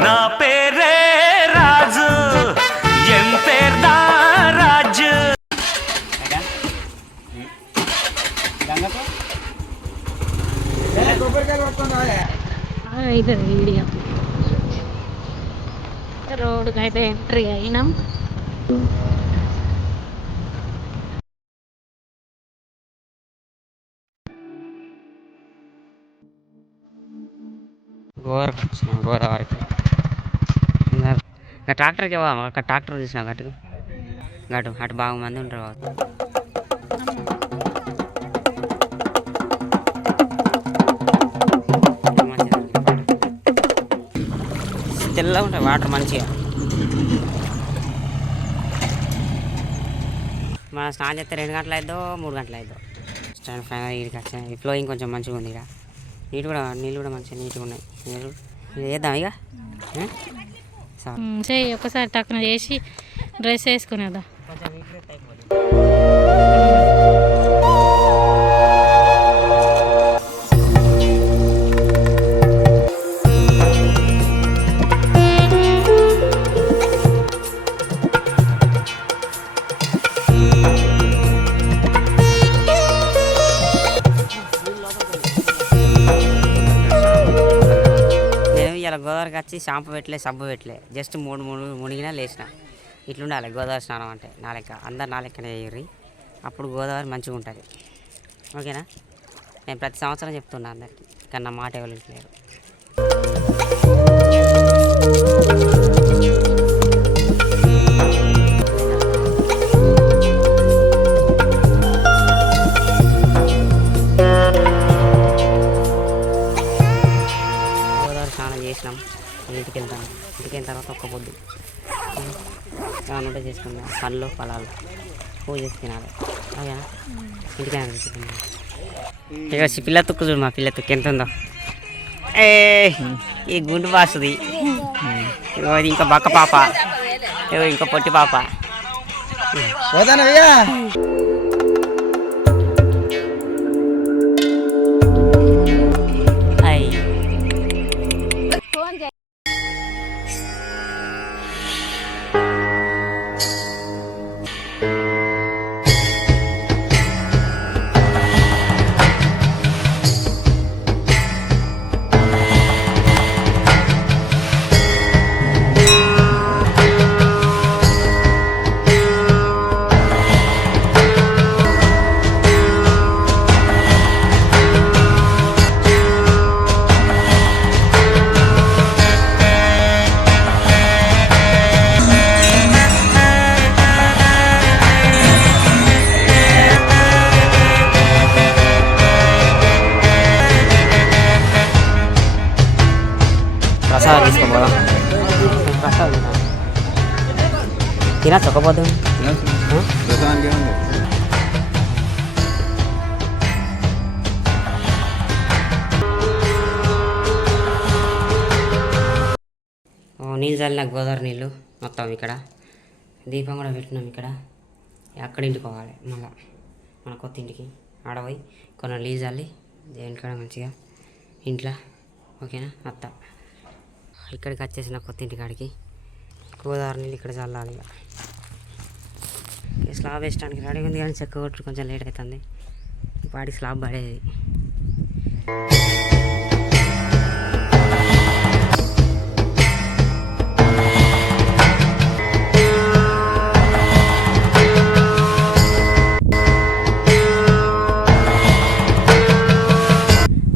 నా పేరే రాజు ఎం పేర్దా రాజు ఇది వీడియో రోడ్డుకి అయితే ఎంట్రీ అయినాం. గోదావరికి ట్రాక్టర్కి అక్కడ ట్రాక్టర్ చూసినా అటు బాగా మంది ఉంటారు కాబట్టి తెల్లగా ఉంటాయి వాటర్ మంచిగా. మన స్నానం చేస్తే 2 గంటలు అయిద్దో 3 గంటలు అయిద్దో. స్టాండ్ ఫైనల్ ఇక్కడికి వచ్చాయి. ఫ్లోయింగ్ కొంచెం మంచిగా ఉంది. ఇక నీళ్ళు కూడా మంచిగా నీట్గా ఉన్నాయి. నీళ్ళు వేద్దాం ఇక చేయి ఒకసారి టక్కున చేసి డ్రెస్ వేసుకునేదా. గోదావరికి వచ్చి షాంపూ పెట్టలే సబ్బు పెట్టలే జస్ట్ 3 మునిగినా లేచిన. ఇట్లుండాలి గోదావరి స్నానం అంటే. నా లెక్క అందరు నా లెక్కనే చేయర్రి, అప్పుడు గోదావరి మంచిగా ఉంటుంది. ఓకేనా? నేను ప్రతి సంవత్సరం చెప్తున్నా అందరికీ, కానీ నా మాట ఎవరు లేరు. ఇంటికి వెళ్తాను. ఇంటికి వెళ్ళిన తర్వాత ఒక్క పొద్దు ఏమన్నా చేసుకుందాం. పళ్ళు పొలాలు పూజ చేసి తినాలి. ఓకేనా? ఇంటికి తీసుకుందాం. ఇక పిల్ల తుక్కు చూడు, మా పిల్ల తుక్కు ఎంత ఉందో. ఈ గుండు బాసుది, ఇంకా బక్క పాప, ఇంకా పొట్టి పాప. ప్రసాదం తీసుకోపోదా? ప్రసాదం తినా చొక్కపోదు. నీళ్ళు చల్లిన గోదావరి నీళ్ళు మొత్తం. ఇక్కడ దీపం కూడా పెట్టినాం. ఇక్కడ అక్కడ ఇంటికి పోవాలి. మళ్ళీ మన కొత్త ఇంటికి ఆడపోయి కొన్ని నీళ్ళు చల్లి దేని కూడా మంచిగా ఇంట్లో. ఓకేనా? అత్త ఇక్కడికి వచ్చేసిన కొత్త ఇంటి కాడికి గోదావరి నీళ్ళు ఇక్కడ చల్లాలి. ఇక స్లాబ్ వేయడానికి రెడీ ఉంది, కానీ చెక్క కొట్టు కొంచెం లేట్ అవుతుంది. వాడికి స్లాబ్ పడేది.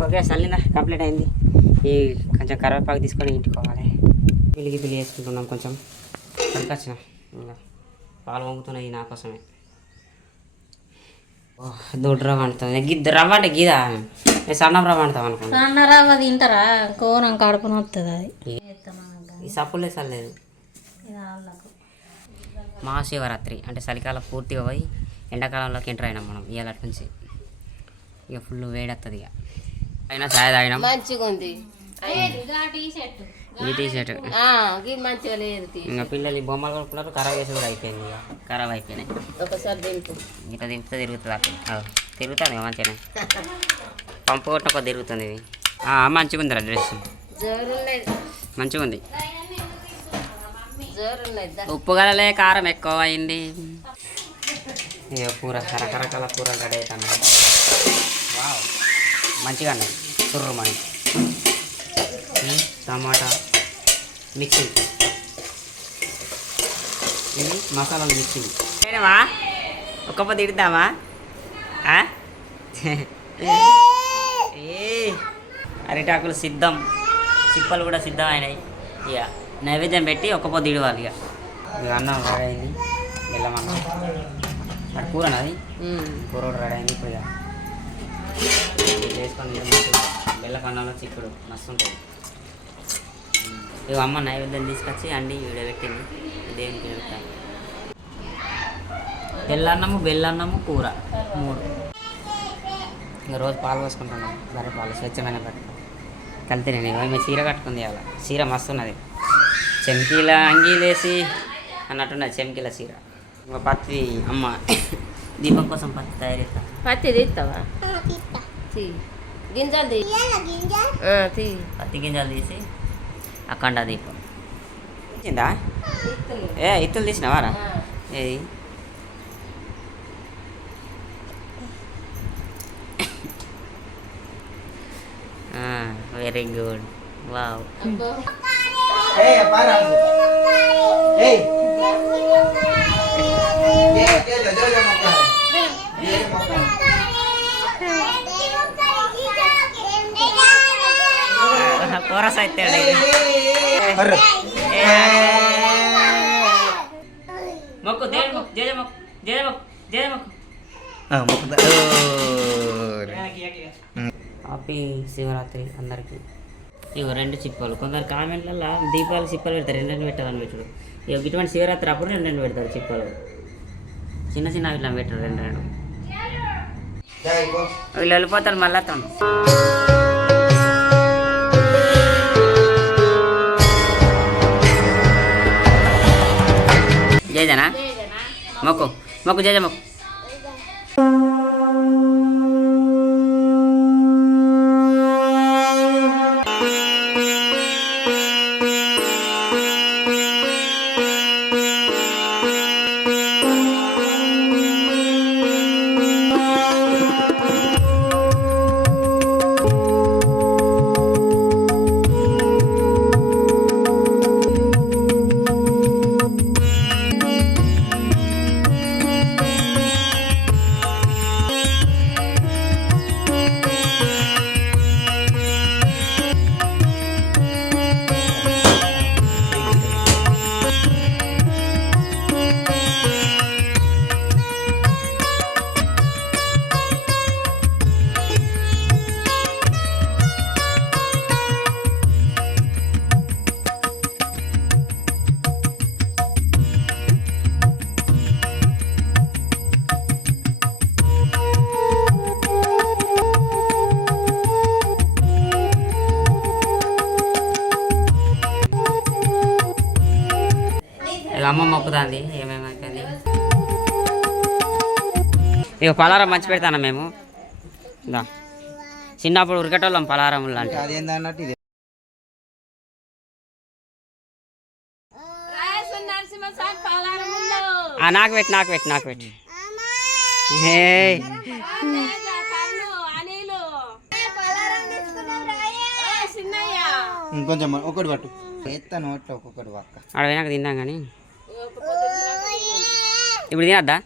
ఓకే, చల్లిందా? కంప్లీట్ అయింది. ఈ కొంచెం కరివేపాకు తీసుకొని ఇంటికి పోవాలి. పిల్లికి వేసుకుంటున్నాం. కొంచెం పనికొచ్చిన ఇంకా పాలు వంగుతున్నాయి నా కోసమే. దొడ్డు రవ్వ వండుతుంది. గిద్ద రవ్వ అంటే గీదా సన్న రవ్వ వండుతాం అనుకుంటా. సన్న రవ్వ తింటారా? కోరం కడుపున వస్తుంది అది. ఈ సప్పులే చల్లేదు. మహాశివరాత్రి అంటే చలికాలం పూర్తిగా పోయి ఎండాకాలంలోకి ఎంటర్ అయినాం మనం. ఇవాళ నుంచి ఇక ఫుల్ వేడొస్తుంది. ఇక అయినా ఛాయ్ తాగినాం. మంచిగా ఉంది ఈ టీ షర్ట్. మంచిగా లేదు. ఇంకా పిల్లలు బొమ్మలు కొనుక్కున్నారు. ఖరాబ్ చేసి కూడా అయిపోయింది. ఇక ఖరాబ్ అయిపోయినాయి. ఒకసారి ఇట్లా దింపితే తిరుగుతుంది. అక్కడ తిరుగుతుంది మంచిగానే. పంపు కొట్టిన కొద్ది తిరుగుతుంది. ఇది మంచిగా ఉందిరా డ్రెస్. మంచిగా ఉంది. ఉప్పు కలలే, కారం ఎక్కువ అయింది. ఇక కూర రకరకాల కూరలు రెడీ అవుతున్నాయి. వావ్, మంచిగా ఉన్నాయి. తుర్రుమని టమాటా మిక్సింగ్, ఇది మసాలాలు మిక్సింగ్. అయినవా ఒక్కపోతే ఇద్దామా? అరిటాకులు సిద్ధం, సిప్పలు కూడా సిద్ధం అయినాయి. ఇక నైవేద్యం పెట్టి ఒక్కపోతే ఇడవాలి. ఇక అన్నం రెడీ అయింది, బెల్లమన్నం. అక్కడ కూర అది కూర కూడా రెడీ అయింది. ఇప్పుడు ఇక వేసుకొని బెల్లకన్నంలో చిక్కుడు మస్తు ఉంటుంది. ఇక అమ్మ నైవేద్యం తీసుకొచ్చి అండి వీడియో పెట్టింది. దేవునికి పెడతాను. బెల్లన్నము కూర 3. ఇంకా రోజు పాలు పోసుకుంటున్నాం. బర్రె పాలు స్వచ్ఛమైన బట్ట కలితే నేను ఏమైనా చీర కట్టుకుంది. అలా చీర మస్తు ఉన్నది, చెంకీల అంగీలేసి అన్నట్టున్నది. చెంకీల చీర. ఇంకా పత్తి అమ్మ దీపం కోసం పత్తి తయారు చేస్తాను. పత్తి తీస్తావా? గింజలు పత్తి గింజలు తీసి అఖండ దీపం తీసిందా? ఇత్తులు తీసినావారా? ఏది వెరీ గుడ్. వావ్, కోరస్ అయితే మొక్కు దేవుడు మొక్కు, జయ మొక్కు, జయ మొక్కు, జయ మొక్కు. హ్యాపీ శివరాత్రి అందరికీ. ఇవి 2 చిప్పలు. కొందరు కామెంట్లలో దీపాలు చిప్పలు పెడతారు, 2 పెట్టాలని పెట్టుడు. ఇక ఇటువంటి శివరాత్రి అప్పుడు 2 పెడతారు చిప్పలు. చిన్న చిన్న ఇట్లా పెట్టారు 2. వీళ్ళు వెళ్ళిపోతారు మళ్ళా. తను జయజనా మొక్కు, మొక్కు జయ మొక్కు. అమ్మ మొక్కుతుంది ఏమేమైపోయింది. ఇక పలారం మంచి పెడతాను మేము. చిన్నప్పుడు ఉరికటోళ్ళం పలారం లాంటి. నాకు పెట్టి ఇంకొంచెం ఒకటి పట్టు ఎత్తాను ఒక్కొక్కటి పక్క అడవినాక తిందాం కానీ ఇప్పుడు తినద్దా?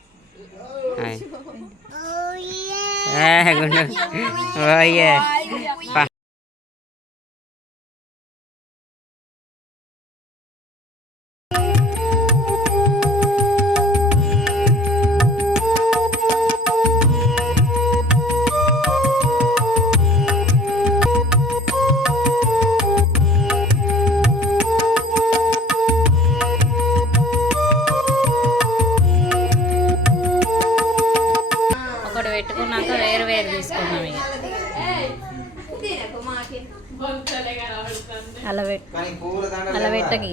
గుండు ఓయ్యే పెట్టుకున్నాక వేరు తీసుకున్నాం. ఇక అలా పెట్టకి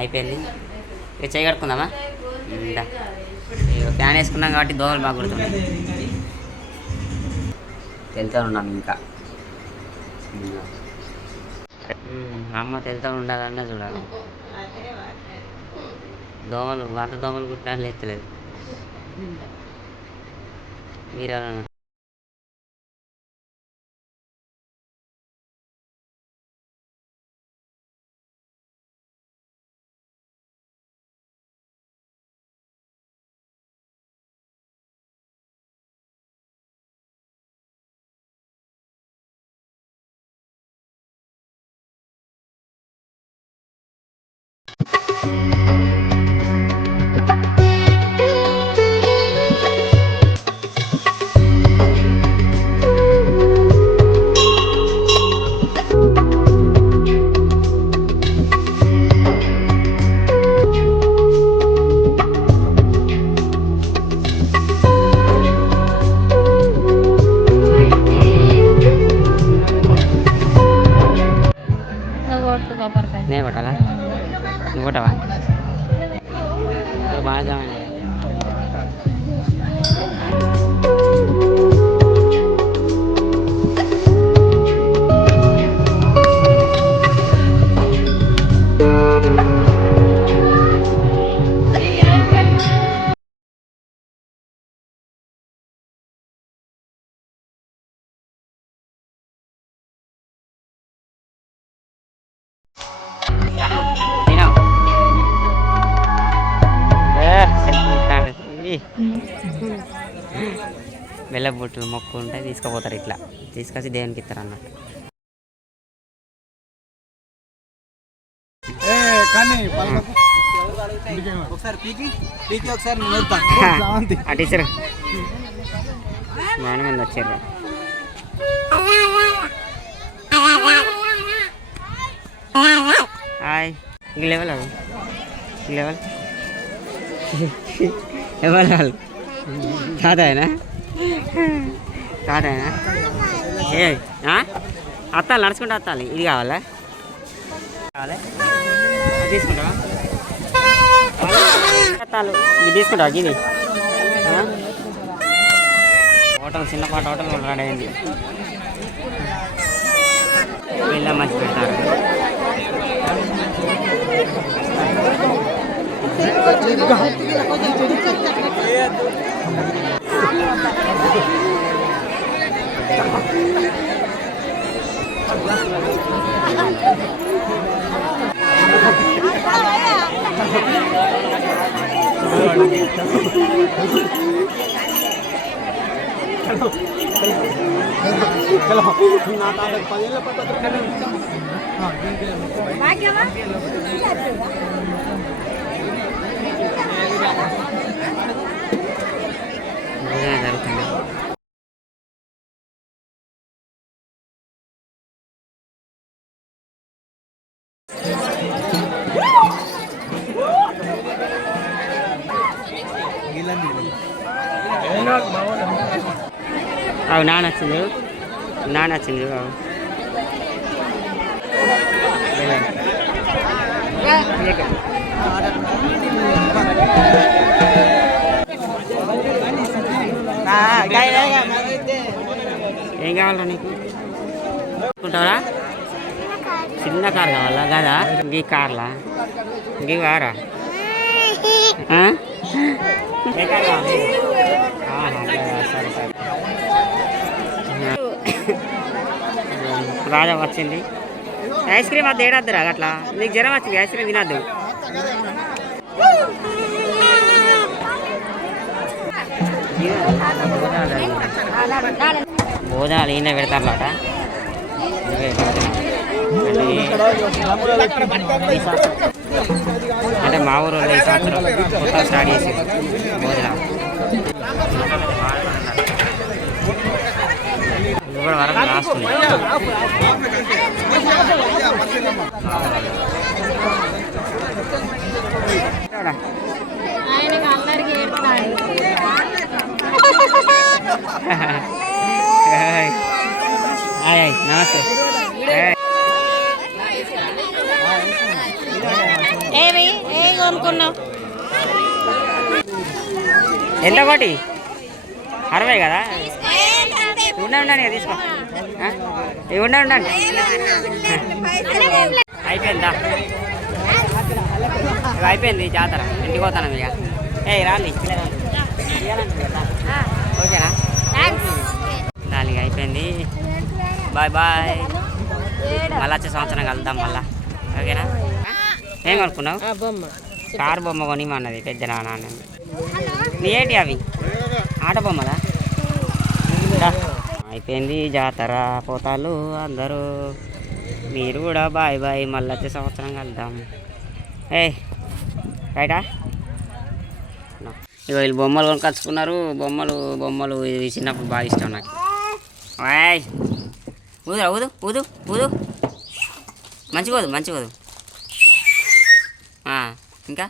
అయిపోయింది. ఇక చేయి కడుకుందామా? ఫ్యాన్ వేసుకున్నాం కాబట్టి దోమలు బాగా కొడుతున్నాయి. వెళ్తూ ఉన్నాం ఇంకా. అమ్మ వెళ్తూ ఉండాలన్నా చూడాలి. దోమలు దోమలు కుట్టినా లేస్తలేదు. మీరు నేను కొట్టాలా? నువ్వు కొట్టవా? బాగా బెల్ల బొట్టులు మొక్కు ఉంటే తీసుకుపోతారు. ఇట్లా తీసుకొచ్చి దేవునికి ఇస్తారు అన్నట్టు. ఆ టీచర్ బాగానే మంది వచ్చారు. హాయ్. ఇంక లెవెల్ అది లెవెల్ ఎవరు వాళ్ళు తాతయ్యనా? తాతయ్యనా? ఏ అత్తాలి నడుచుకుంటే అత్తాలి. ఇది కావాలా? కావాలి తీసుకుంటావా? అత్తాలు ఇది తీసుకుంటావా? ఇది హోటల్ చిన్నపాటి హోటల్ రెడీ అయింది. వెళ్ళా మంచి పెడతారు. అవి నానొచ్చింది నానొచ్చింది. ఏం కావాలా నీకు? అనుకుంటావరా? చిన్న కార్ కావాలా కదా? ఇంక కార్లా ఇంక వారా? సరే సరే. రాజా వచ్చింది. ఐస్ క్రీమ్ అది ఏడద్దురా అట్లా. నీకు జ్వరం వచ్చింది, ఐస్ క్రీమ్ తినద్దు. భోజనాలు ఈయన పెడతారట. అంటే మా ఊరు ఈ సంవత్సరం కొత్త స్టార్ట్ చేసి భోజనాలు కూడా వరకు రాస్తుంది. నమస్తే. ఏమి ఏ కొనుక్కున్నావు? ఎంత కోటి 60 కదా ఉండండి ఇక తీసుకో ఇవి ఉండండి అయిపోయిందా ఇక అయిపోయింది జాతర ఇంటికి పోతాను ఇక రాలి ఓకేనా దానికి అయిపోయింది బాయ్ బాయ్ మళ్ళీ వచ్చే సంవత్సరం కలుద్దాం మళ్ళా ఓకేనా ఏం కొనుక్కున్నావు కారు బొమ్మ కొనిమన్నది పెద్ద నాన్న నీ ఏంటి అవి ఆట బొమ్మలా అయిపోయింది జాతర పోతాలు అందరూ మీరు కూడా బాయ్ బాయ్ మళ్ళీ వచ్చే సంవత్సరం కలుద్దాం రైటా ఇక వీళ్ళు బొమ్మలు కొనుకొచ్చుకున్నారు బొమ్మలు ఇది చిన్నప్పుడు బాగా ఇష్టం నాకు ఊదురా ఊదు మంచిగా ఊదు ఇంకా